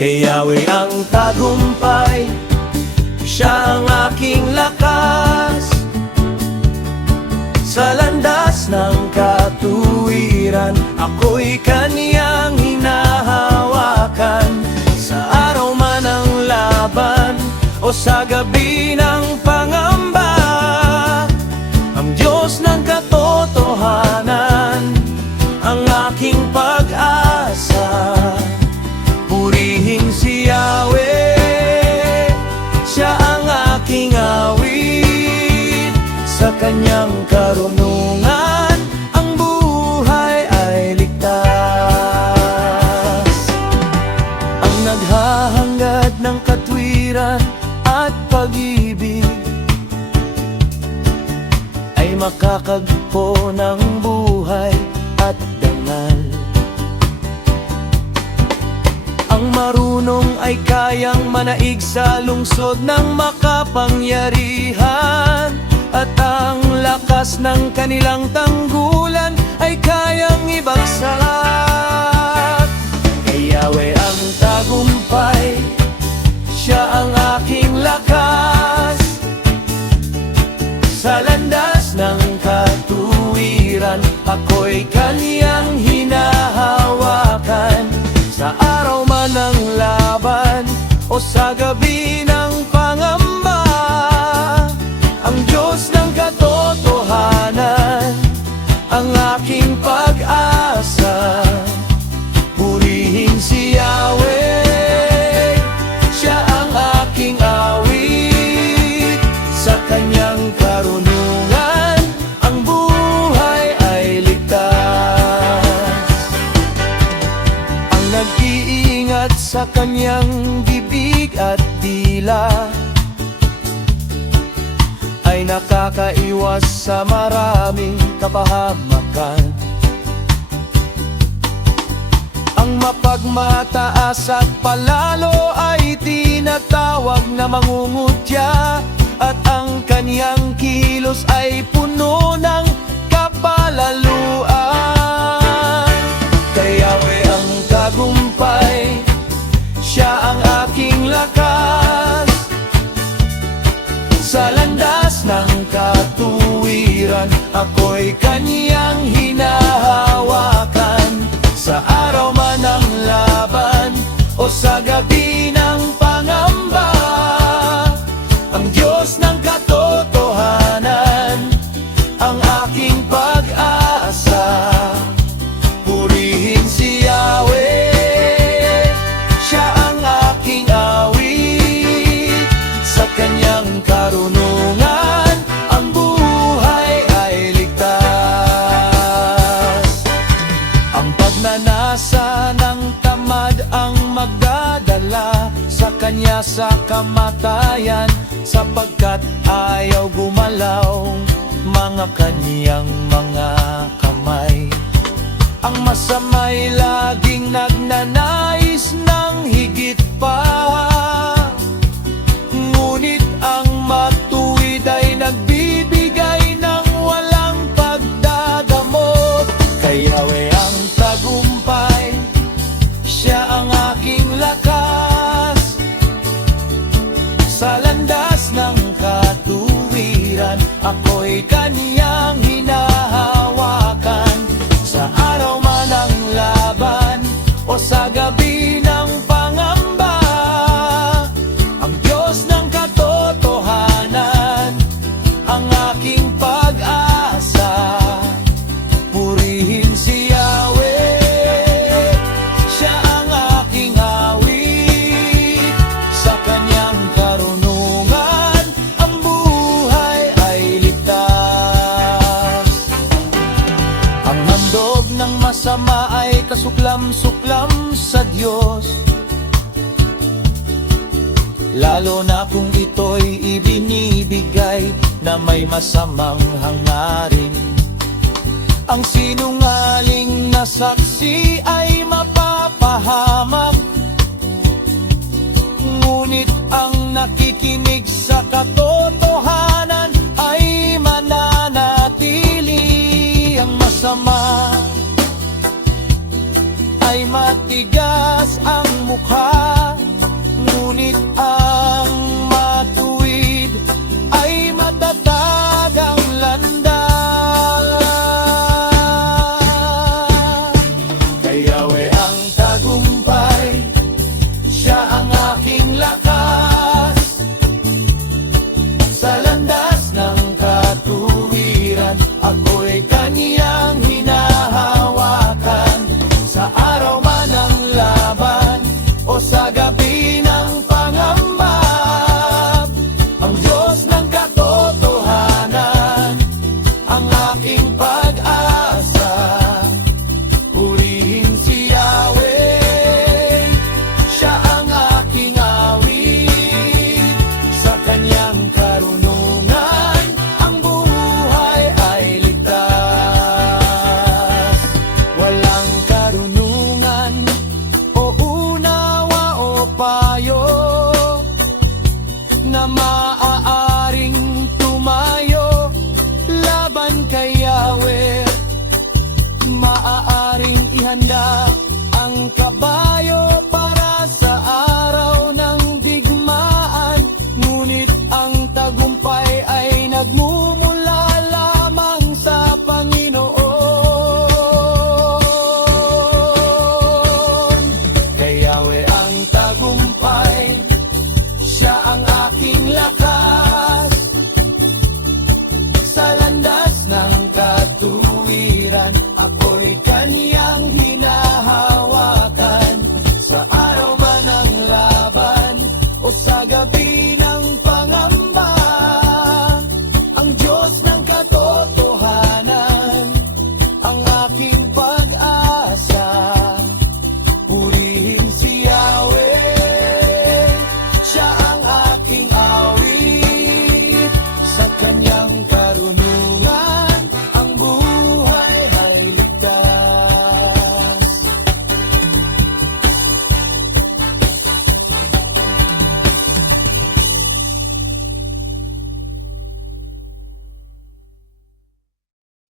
Kay Yahweh ang tagumpay, Siya ang aking lakas. Sa landas ng katuwiran, ako'y Kaniyang hinahawakan. Sa araw man ng laban o sa gabi ng pangamba, ang Diyos ng katotohanan ang aking pag-asa. Purihin si Yahweh, Siya ang aking awit. Sa Kanyang karunungan, ang buhay ay ligtas. Ang naghahangad ng katwiran at pag-ibig ay makakagpo ng buhay at dangal. Ang marunong ay kayang manaig sa lungsod ng makapangyarihan, at ang lakas ng kanilang tanggulan ay kayang ibagsak. Kay Yahweh ang tagumpay, Siya ang aking lakas. Sa landas ng katuwiran, ako'y Kaniyang hinahawakan. Sa araw man ng laban o sa gabi ng pangamba, ang Diyos ng katotohanan ang aking pag-asa. Purihin si Yahweh, Siya ang aking awit. Sa Kanyang karunungan, ang buhay ay ligtas. Ang nag-iingat sa Kanyang bibig at dila ay nakakaiwas sa maraming kapahamakan. Ang mapagmataas at palalo ay tinatawag na mangungutya, at ang Kaniyang kilos ay puno ng kapalaluan. Kay Yahweh ang tagumpay, Siya ang aking lakas. Sa landas ng katuwiran, ako'y Kaniyang hinahawakan. Sa araw man ng laban o sa gabi ng pangamba, ang Diyos ng katotohanan ang aking pag-asa. Purihin si Yahweh, Siya ang aking awit. Sa Kanyang karunungan, ang buhay ay ligtas. Ang pagnanasa ng tamad ang magdadala sa Kanya sa kamatayan, sapagkat ayaw gumalaw mga Kaniyang mga kamay. Ang masama'y laging nagnanais ng higit pa, ngunit ang matuwid ay nagbibigay ng walang pagdadamot. Kay Yahweh ang tagumpay, Siya ang aking lakas. Sa landas ng katuwiran, ako'y Kaniyang hinahawakan. Sa araw man ng laban o sa gabi ng pangamba, ang Diyos ng katotohanan ang aking pag-asa. Purihin si Yahweh, Siya ang aking awit. Sa Kanyang karunungan, ang buhay ay ligtas. Ang handog ng masama ay kasuklam-suklam sa Diyos, lalo na kung ito'y ibinibigay na may masamang hangarin. Ang sinungaling na saksi ay mapapahamak, ngunit ang nakikinig sa katotohanan ay mananatili. Ang masama ay matigas ang mukha, Ngunit ang matuwid ay matatag ang landas. Kay Yahweh ang tagumpay, siya ang aking lakas. Sa landas ng katuwiran, ako'y kaniyang hinahawakan. Sa araw man ng laban o sa gabi ng pangamba, ang Diyos ng katotohanan ang aking pag-asa. Purihin si Yahweh, siya ang aking awit. Sa kanyang karunungan, ang buhay ay ligtas. Walang karunungan o unawa o payo na maaaring tumayo laban kay Yahweh. Maaaring ihanda ang kaban